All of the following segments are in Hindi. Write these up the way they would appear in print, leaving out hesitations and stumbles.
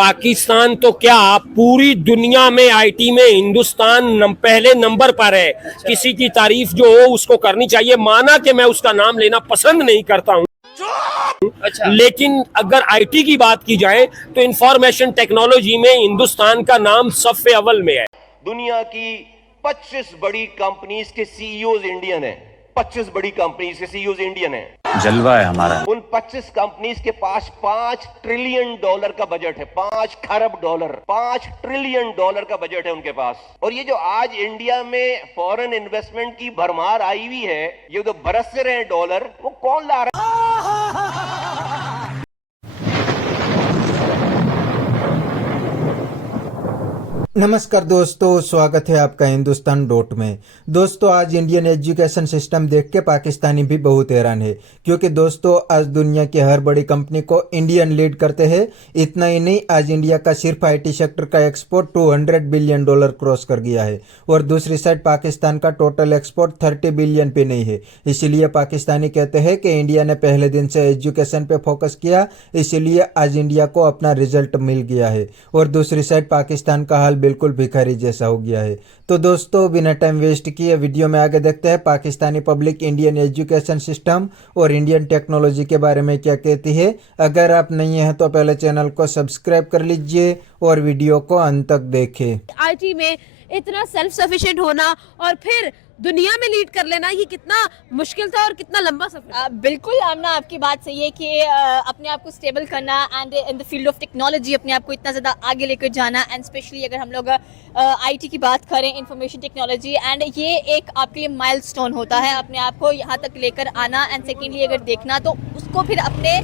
पाकिस्तान तो क्या पूरी दुनिया में आईटी में हिंदुस्तान पहले नंबर पर है। किसी की तारीफ जो हो उसको करनी चाहिए। माना कि मैं उसका नाम लेना पसंद नहीं करता हूं, लेकिन अगर आईटी की बात की जाए तो इंफॉर्मेशन टेक्नोलॉजी में हिंदुस्तान का नाम सफ़े अव्वल में है। दुनिया की 25 बड़ी कंपनीज के सीईओज इंडियन हैं। 25 बड़ी कंपनीज के सीईओज इंडियन हैं। जलवा है हमारा। उन 25 कंपनीज के पास $5 ट्रिलियन का बजट है। 5 खरब डॉलर, $5 ट्रिलियन का बजट है उनके पास। और ये जो आज इंडिया में फॉरेन इन्वेस्टमेंट की भरमार आई हुई है, ये जो बरस रहे हैं डॉलर, वो कौन ला रहा है? नमस्कार दोस्तों, स्वागत है आपका हिंदुस्तान डॉट में। दोस्तों, आज इंडियन एजुकेशन सिस्टम देख के पाकिस्तानी भी बहुत हैरान है, क्योंकि दोस्तों आज दुनिया की हर बड़ी कंपनी को इंडियन लीड करते हैं। इतना ही नहीं, आज इंडिया का सिर्फ आईटी सेक्टर का एक्सपोर्ट $200 बिलियन क्रॉस कर गया है और दूसरी साइड पाकिस्तान का टोटल एक्सपोर्ट 30 बिलियन पे नहीं है। इसीलिए पाकिस्तानी कहते हैं कि इंडिया ने पहले दिन से एजुकेशन पे फोकस किया, इसीलिए आज इंडिया को अपना रिजल्ट मिल गया है। और दूसरी साइड पाकिस्तान का हाल बिल्कुल भिखारी जैसा हो गया है। तो दोस्तों, बिना टाइम वेस्ट किए वीडियो में आगे देखते हैं Pakistani public Indian education system और इंडियन टेक्नोलॉजी के बारे में क्या कहती है। अगर आप नहीं हैं तो पहले चैनल को सब्सक्राइब कर लीजिए और वीडियो को अंत तक देखें। आईटी में इतना सेल्फ सफिशिएंट होना और फिर दुनिया में लीड कर लेना, ये कितना मुश्किल था और कितना लंबा सफर। बिल्कुल आमना, आपकी बात सही है कि अपने आप को स्टेबल करना and in the field of technology अपने आप को इतना ज़्यादा आगे लेकर जाना, एंड स्पेशली अगर हम लोग आईटी की बात करें, इंफॉर्मेशन टेक्नोलॉजी, एंड ये एक आपके लिए माइलस्टोन होता है अपने आप को यहाँ तक लेकर आना। एंड सेकेंडली अगर देखना तो उसको फिर अपने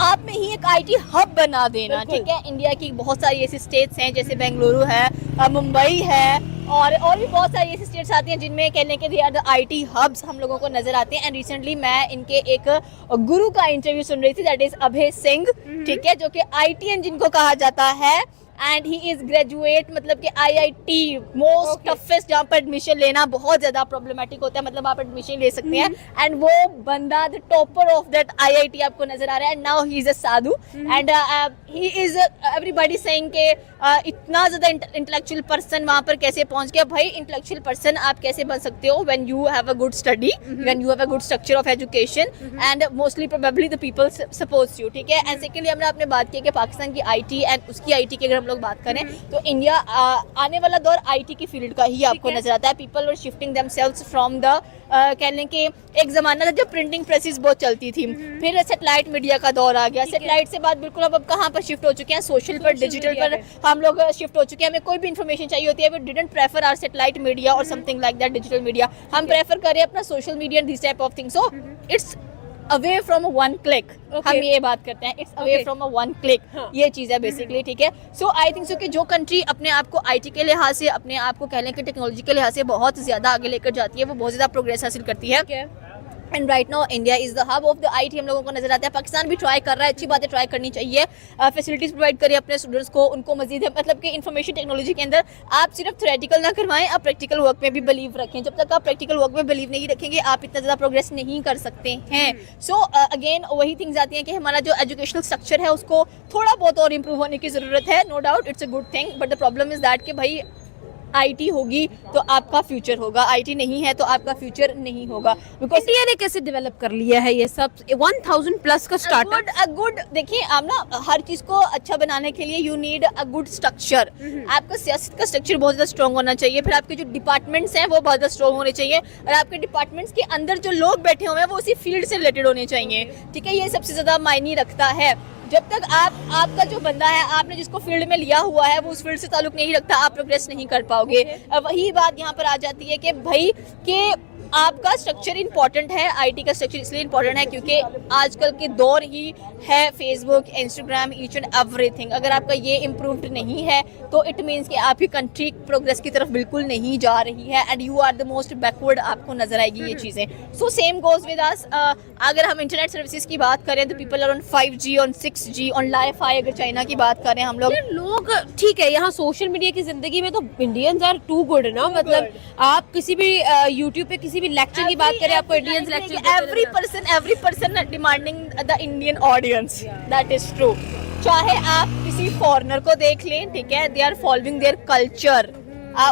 आप में ही एक आईटी हब बना देना। ठीक है, इंडिया की बहुत सारी ऐसी स्टेट्स हैं जैसे बेंगलुरु है, मुंबई है, और भी बहुत सारी ऐसी स्टेट्स आती हैं जिनमें कहने के they are the IT hubs हम लोगों को नजर आते हैं। एंड रिसेंटली मैं इनके एक गुरु का इंटरव्यू सुन रही थी, दैट इज अभय सिंह, ठीक है, जो कि आईटीएन जिनको कहा जाता है, एंड ही इज ग्रेजुएट, मतलब कि आईआईटी मोस्ट टफेस्ट, जहाँ पर एडमिशन लेना बहुत ज्यादा प्रॉब्लमेटिक होता है, मतलब आप एडमिशन ले सकते हैं, एंड वो बंदा the topper of that IIT आपको नजर आ रहा है। And now he is a Sadhu, and he is everybody saying के इतना ज्यादा इंटेलेक्चुअल पर्सन वहां पर कैसे पहुंच गया। भाई, इंटेलेक्चुअल पर्सन आप कैसे बन सकते हो when you have a good study, when you have a good structure of education, and mostly probably the people supports you. ठीक है, एंड सेकेंडली हमने आपने बात की कि पाकिस्तान की आईटी एंड उसकी आईटी की अगर हम लोग बात करें तो इंडिया आने वाला दौर आईटी की फील्ड का ही आपको नजर आता है। People were shifting themselves from the कह लें कि एक जमाना था जब प्रिंटिंग प्रेसेस बहुत चलती थी, फिर सैटेलाइट मीडिया का दौर आ गया। सैटेलाइट से बाद बिल्कुल अब कहाँ पर शिफ्ट हो चुके हैं, सोशल पर, डिजिटल पर हम लोग शिफ्ट हो चुके हैं। हमें कोई भी इन्फॉर्मेशन चाहिए होती है, we didn't prefer our satellite media और something like that digital media, हम प्रेफर करें अपना social media and this type of things. So it's away from a one click, हम ये बात करते हैं, it's away from a one click, ये चीज़ है बेसिकली। ठीक है, सो आई थिंक सो कि जो कंट्री अपने आप को आईटी के लिहाज से, अपने आप को कह लें कि टेक्नोलॉजी के लिहाज से बहुत ज़्यादा आगे लेकर जाती है, वो बहुत ज़्यादा प्रोग्रेस हासिल करती है। And right now India is the hub of the IT हम लोगों को नजर आता है। पाकिस्तान भी ट्राई कर रहा है, अच्छी बात है, ट्राई करनी चाहिए, फैसिलिटीज प्रोवाइड करिए अपने स्टूडेंट्स को, उनको मजीद है, मतलब कि इन्फॉर्मेशन टेक्नोलॉजी के अंदर आप सिर्फ थ्योरेटिकल ना करवाएं, आप प्रैक्टिकल वर्क में भी बिलीव रखें। जब तक आप प्रैक्टिकल वर्क में बिलीव नहीं रखेंगे, आप इतना ज़्यादा प्रोग्रेस नहीं कर सकते हैं। सो अगेन वही थिंग्स आती हैं कि हमारा जो एजुकेशनल स्ट्रक्चर है उसको थोड़ा बहुत और इम्प्रूव होने की ज़रूरत है। No doubt it's a good thing, but the problem is that कि भाई आईटी होगी तो आपका फ्यूचर होगा, आईटी नहीं है तो आपका फ्यूचर नहीं होगा। बिकॉज इंडिया ने कैसे डेवलप कर लिया है ये सब 1000 प्लस का स्टार्टअप। गुड देखिए, आप ना हर चीज को अच्छा बनाने के लिए you need a good structure. आपका सियासत का स्ट्रक्चर बहुत ज्यादा स्ट्रॉन्ग होना चाहिए, फिर आपके जो डिपार्टमेंट्स हैं वो बहुत ज्यादा स्ट्रॉन्ग होने चाहिए, और आपके डिपार्टमेंट्स के अंदर जो लोग बैठे हुए हैं वो उसी फील्ड से रिलेटेड होने चाहिए। ठीक है, ये सबसे ज्यादा मायने रखता है। जब तक आपका जो बंदा है, आपने जिसको फील्ड में लिया हुआ है, वो उस फील्ड से ताल्लुक नहीं रखता, आप प्रोग्रेस नहीं कर पाओगे। वही बात यहाँ पर आ जाती है कि भाई कि आपका स्ट्रक्चर इंपॉर्टेंट है। आईटी का स्ट्रक्चर इसलिए इंपॉर्टेंट है क्योंकि आजकल के दौर ही है Facebook, Instagram, each and everything. अगर आपका ये इम्प्रूव्ड नहीं है तो इट मीन्स कि आपकी कंट्री प्रोग्रेस की तरफ बिल्कुल नहीं जा रही है, and you are the most backward, आपको नजर आएगी ये चीज़ें। So same goes with us. अगर हम इंटरनेट सर्विसेज की बात करें तो people are on 5G, on 6G, on LiFi. अगर चाइना की बात करें हम लोग ठीक है, यहाँ सोशल मीडिया की जिंदगी में तो इंडियंस आर टू गुड ना, मतलब आप किसी भी यूट्यूब पे किसी भी लेक्चर की बात करें, आपको Indians lecture, every person demanding the Indian audience, that is true। चाहे आप किसी फॉरेनर को देख लें, ठीक है, they are following their culture,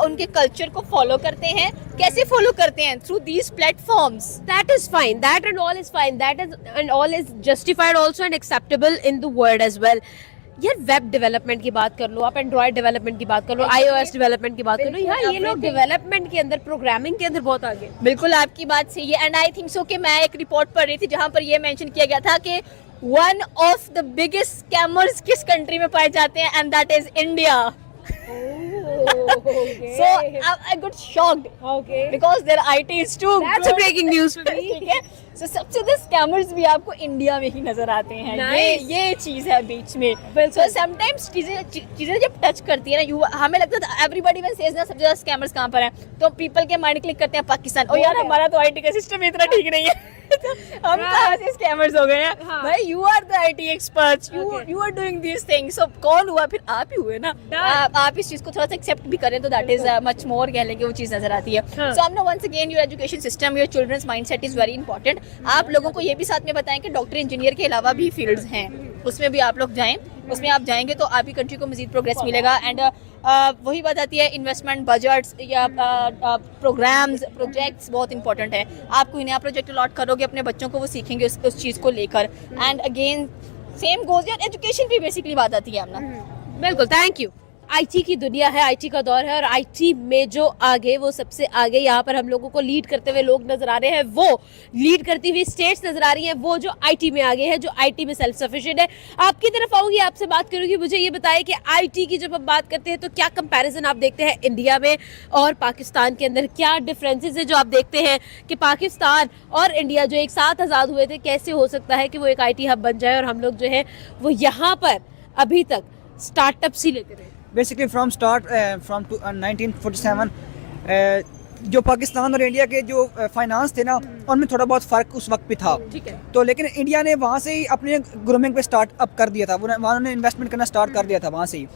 उनके कल्चर को फॉलो करते हैं। कैसे फॉलो करते हैं? Through these platforms. That is fine. That and all is fine. That is and all is justified also and acceptable in the world as well. यार वेब डेवलपमेंट की बात कर लो, आप एंड्रॉइड डेवलपमेंट की बात कर लो, iOS डेवलपमेंट की बात कर लो, यार ये लोग डेवलपमेंट के अंदर, प्रोग्रामिंग के अंदर बहुत आगे। बिल्कुल आपकी बात सही है। एंड आई थिंक सो कि मैं एक रिपोर्ट पढ़ रही थी जहां पर ये मेंशन किया गया था कि one of the biggest scammers किस कंट्री में पाए जाते हैं, and that is India. So I got shocked. Okay. Because their IT is too That's a breaking news for me. ठीक है। So सबसे ज्यादा स्कैमर्स भी आपको इंडिया में ही नजर आते हैं। Nice. ये चीज है बीच में। So sometimes चीजें जब टच करती है ना, हमें लगता था एवरीबॉडी व्हेन सेज ना सबसे ज्यादा स्कैमर्स कहाँ पर हैं, तो पीपल के माइंड क्लिक करते हैं पाकिस्तान। ओ यार हमारा तो आईटी का सिस्टम इतना ठीक नहीं है। हम कहाँ से स्कैमर्स हो गए हैं? हाँ। भाई you are the IT experts, you are doing this things. So कौन हुआ? फिर आप ही हुए ना। आप इस चीज को थोड़ा सा एक्सेप्ट भी करें तो दैट इज मच मोर, कह लेंगे वो चीज नजर आती है। सो हमने once again your education system, your children's mindset is very important. आप लोगों को ये भी साथ में बताएं कि डॉक्टर इंजीनियर के अलावा भी फील्ड्स हैं, उसमें भी आप लोग जाएं। उसमें आप जाएंगे तो आपकी कंट्री को मजीद प्रोग्रेस मिलेगा। एंड वही बात आती है, इन्वेस्टमेंट बजट्स या प्रोग्राम्स, प्रोजेक्ट्स बहुत इंपॉर्टेंट है। आप कोई नया प्रोजेक्ट अलॉट करोगे अपने बच्चों को, वो सीखेंगे उस चीज़ को लेकर। एंड अगेन सेम गोज यार एजुकेशन भी बेसिकली बात आती है अपना। बिल्कुल, थैंक यू। आईटी की दुनिया है, आईटी का दौर है, और आईटी में जो आगे, वो सबसे आगे यहाँ पर हम लोगों को लीड करते हुए लोग नजर आ रहे हैं, वो लीड करती हुई स्टेट्स नजर आ रही हैं, वो जो आईटी में आगे है, जो आईटी में सेल्फ सफिशिएंट है। आपकी तरफ आऊंगी, आपसे बात करूंगी। मुझे ये बताइए कि आईटी की जब हम बात करते हैं तो क्या कंपैरिजन आप देखते हैं इंडिया में और पाकिस्तान के अंदर? क्या डिफरेंसेस है जो आप देखते हैं कि पाकिस्तान और इंडिया जो एक साथ आज़ाद हुए थे, कैसे हो सकता है कि वो एक आईटी हब बन जाए और हम लोग जो है वो यहाँ पर अभी तक स्टार्टअप ही लेते रहे? बेसिकली फ्रॉम स्टार्ट फ्रॉम 1947 जो पाकिस्तान और इंडिया के जो फाइनेंस थे ना, उनमें थोड़ा बहुत फ़र्क उस वक्त भी था। ठीक है। तो लेकिन इंडिया ने वहाँ से ही अपने ग्रूमिंग पे स्टार्ट अप कर दिया था, वहाँ ने इन्वेस्टमेंट करना स्टार्ट कर दिया था वहाँ से ही।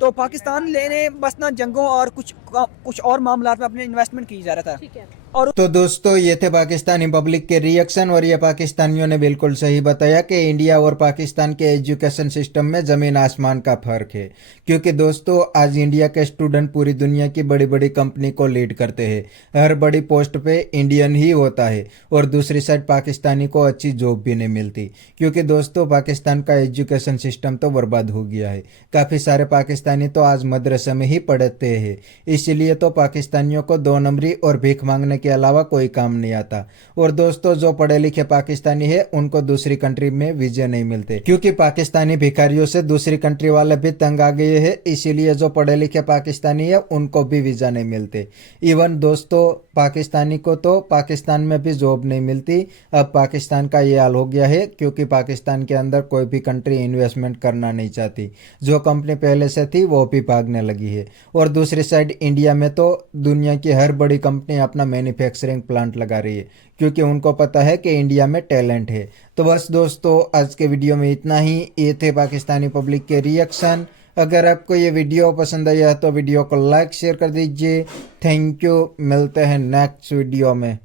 तो पाकिस्तान लेने बस ना जंगों और कुछ और मामलात में अपने इन्वेस्टमेंट की जा रहा था। ठीक है। और तो दोस्तों ये थे पाकिस्तानी पब्लिक के रिएक्शन, और ये पाकिस्तानियों ने बिल्कुल सही बताया कि इंडिया और पाकिस्तान के एजुकेशन सिस्टम में ज़मीन आसमान का फ़र्क है। क्योंकि दोस्तों आज इंडिया के स्टूडेंट पूरी दुनिया की बड़ी बड़ी कंपनी को लीड करते हैं, हर बड़ी पोस्ट पे इंडियन ही होता है, और दूसरी साइड पाकिस्तानी को अच्छी जॉब भी नहीं मिलती। क्योंकि दोस्तों पाकिस्तान का एजुकेशन सिस्टम तो बर्बाद हो गया है। काफ़ी सारे पाकिस्तानी तो आज मदरसे में ही पढ़ते हैं, इसलिए तो पाकिस्तानियों को 2 नंबरी और भीख मांगने के अलावा कोई काम नहीं आता। और दोस्तों जो पढ़े लिखे पाकिस्तानी है उनको दूसरी कंट्री में वीजा नहीं मिलते, क्योंकि पाकिस्तानी भिखारियों से दूसरी कंट्री वाले भी तंग आ गए हैं, इसीलिए जो पढ़े लिखे पाकिस्तानी है उनको भी वीजा नहीं मिलते। इवन दोस्तों पाकिस्तानी को तो पाकिस्तान में भी जॉब नहीं मिलती। अब पाकिस्तान का ये हाल हो गया है क्योंकि पाकिस्तान के अंदर कोई भी कंट्री इन्वेस्टमेंट करना नहीं चाहती। जो कंपनी पहले से थी वो भी भागने लगी है। और दूसरी साइड इंडिया में तो दुनिया की हर बड़ी कंपनी अपना मैन्युफैक्चरिंग प्लांट लगा रही है, क्योंकि उनको पता है कि इंडिया में टैलेंट है। तो बस दोस्तों आज के वीडियो में इतना ही। ये थे पाकिस्तानी पब्लिक के रिएक्शन। अगर आपको ये वीडियो पसंद आया तो वीडियो को लाइक शेयर कर दीजिए। थैंक यू, मिलते हैं नेक्स्ट वीडियो में।